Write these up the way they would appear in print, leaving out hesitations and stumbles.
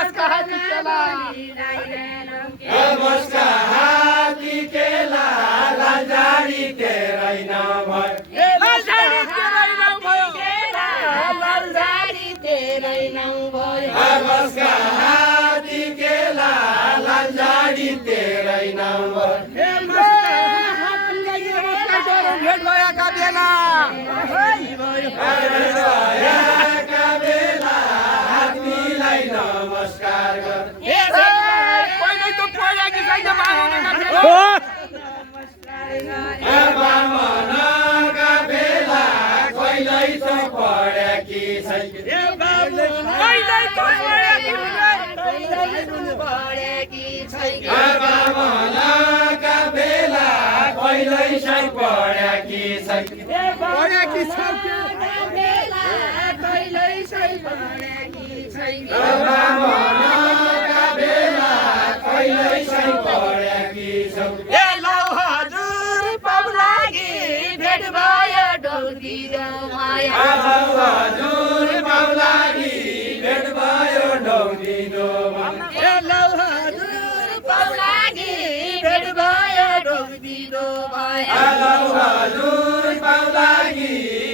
मस्का हाती केला मस्का हाती केला लालजाडी तेरै नाम भयो लालजाडी तेरै नाम भयो लालजाडी तेरै नाम भयो मस्का हाती केला लालजाडी तेरै नाम भयो भेट भएका बेला हात्तीलाई नमस्कार गर पहिल्यै त पहिला कि छैन बामनका बेला कहिल्यै त पढ्या कि छैन पहिल्यै त बामनका बेला कहिल्यै चाहिँ पढ्या कि छैन पढ्या कि छैन बामनका बेला कहिल्यै चाहिँ पढ्या कि छैन ए लौ हजुर पाउलागी भेट भयो डौदिरो माया हजुर बाउलागी भेट भयो डौदिनोमा ए लौ हजुर पाउलागी भेट भयो डौदिरो माया हजुर बाउलागी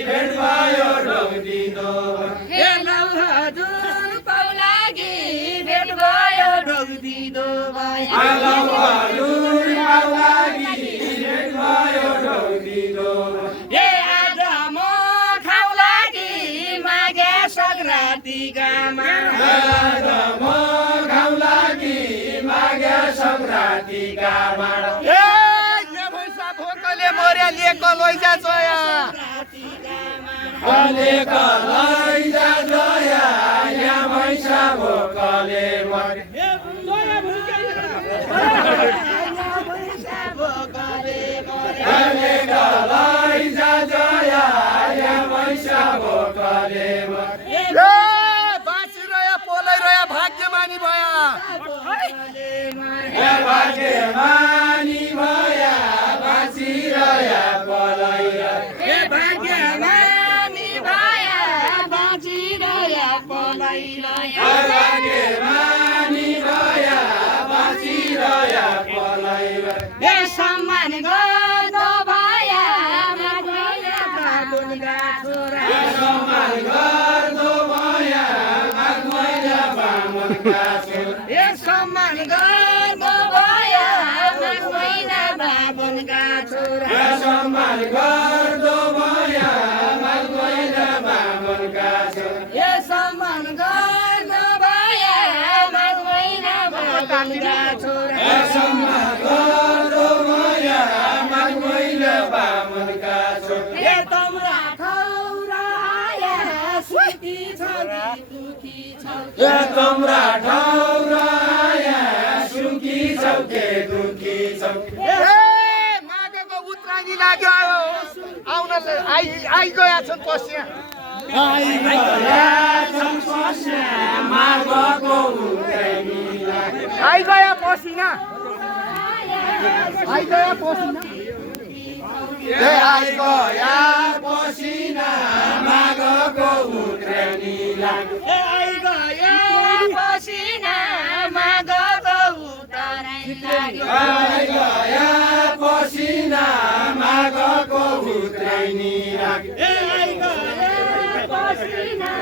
भेट भयो डौदिनोमा ए लौ हजुर पाउलागी भेट भयो डौदिरो माया हजुर बाउलागी भेट भयो डौदिनोमा ए आज म खाउलागी मागे सङ्क्रान्तिका म खाउलागी माघे सङ्क्रान्तिका माडा ए भैँसा भोकले मर्या लिएको लैजा चोया कलेका लैजा जया या भैँसा भोकले मरे कलेका लैजा जया या भैँसा भोकले मरे ए बाँचिरह्यो पोलैरह्यो भाग्यमानी भया भाग्यमानी भया बाँचिरह्या पलैरा ए भाग्यमानी भया बाँचिरह्यो पोलैरह्यो भाग्यमानी भया बाँचिरह्या पलैरा ए सम्मान गर्नु भया माघैना बाबुलका छोरा सम्मान गर्दो भया माघैना बामनका छोरा ए सम्मान गर्नु भया माघैना बाबुलका छोरा सम्मान गर्दो भया माघैना बामनका छोरा ए सम्मान गर्नु भया माघैना बाबुलका छोरा सम्मान गर्दो भया माघैना बामनका छोरा ए तम्रा ठौरा आया सुखी छ कि दुखी छ तम्रा ठाउँ आया सुखी छौ के दुखी छौ ए माघको उत्तरायणी लाग्यो आउन आइगया छन् पस्या माघको उत्तरायणी लाग्यो आइगया पसिना आइगया पसिना आइगया पसिना माघको उत्तरायणी लाग्यो ए आइगया पसिना माघको उत्तरायणी लाग्यो आइगया पसिना माघको उत्तरायणी लाग्यो ए आइगया पसिना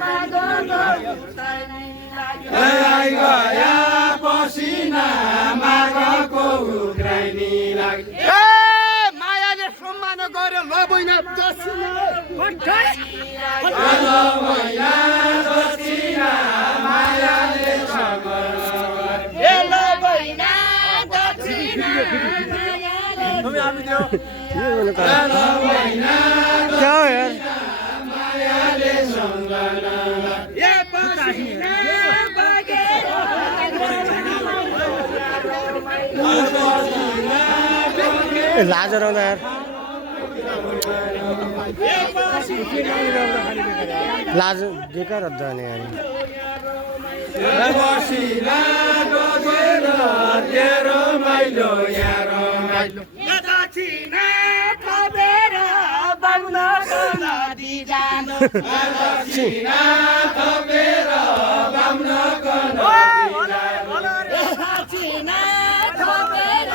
माघको उत्तरायणी लाग्यो आइगया पसिना माघको उत्तरायणी लाग्यो ए मायाले सम्मान गर्यो ल बहिना दक्षिणा मायाले ए ल बहिना दक्षिणा क्या हो यार मायाले ए पसिना बगेर लाज रहँदा यार लाज बेकार हद्दा नि यार बसिना गएर तेरो माइलो यारो माइलो दक्षिणा थपेर बाग्नको नदी जानु दक्षिणा थपेर बाम्नको दक्षिणा थपेर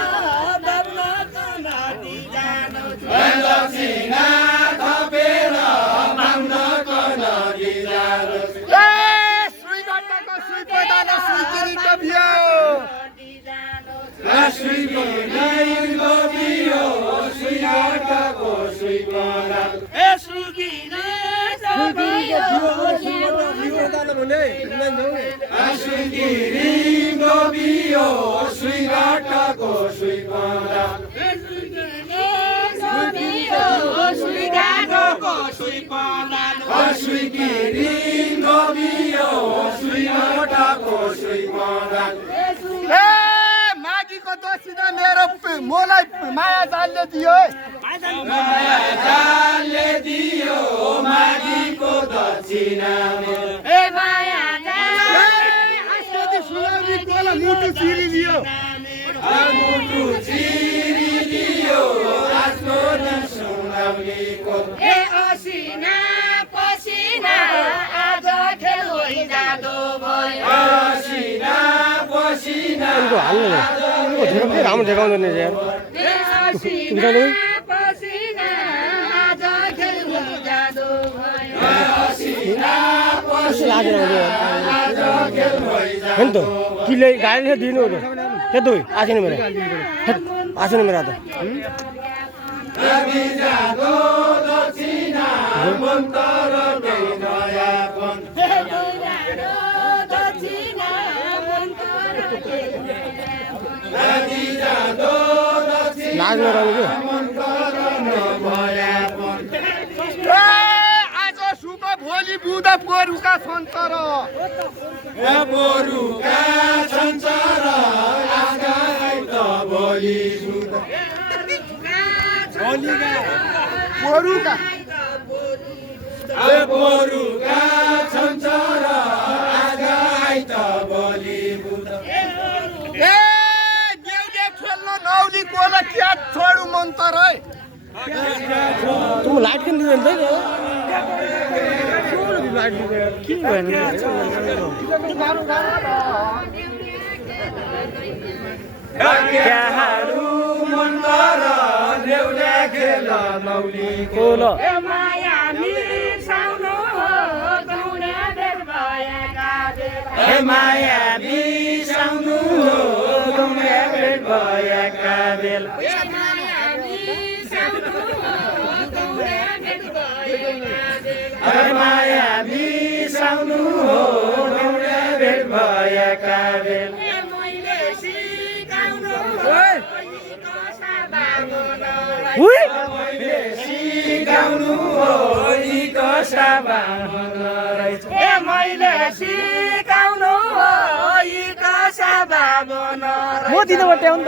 बाबुको नदी जानु दक्षिणा थपेर बाबुको नदी जानु सुईको नाइको बियो सुईको सुईकोरा सुईको बियो सुईको सुईकोरा सुईको बियो सुईको सुईकोरा माघीको दक्षिणा मेरो मोलाई माया जालले दियो माया जालले दियो माघीको दक्षिणा ए माया आस्कति सुनामी कोला मुटु चिरी दियो मुटु चिरी दियो आजको दिन सुनामीको ए असिना पसिना आज खेल जादो भयो पसिना पसिना उनको हाल्नु उनको धेरै के राम्रो देखाउँदैन यार ए असिना पसिना आज खेल जादो भयो पसिना कस्तो लागेर आज खेल भइजा हो नि त किले गाडीले दिनु हो त्यो दुई आछिन मेरो आछिन मेरो त नदी जादो दक्षिणा मन्तर नयापन नदी जादो दक्षिणा लाज नरहनु के मन्तर नयापन आज सुक भोलि बुध पोरुका सन्तर बोरुका संसार आजका त भोलि सुत पोरुका बोरुका संसार आजका त भोलि बुध ए देउले खेल्न नौली कोला क्या छोडु मन्तर है तुम लाइट किन दिँदैन त लाइट के भएन क्याहरू मन्तर देउले खेल नौली कोल माया मिसाउनु गौना बेर भएका हे माया बिसाउनु हो गौना भेट भएका बेल हे माया बिसाउनु हो गौना भेट भएका बेल उइ मैले सिकाउनु हो यी कसा रहेछ मैले सिकाउनु हो यी कसा बाबन म दिँदा बट्याउ नि त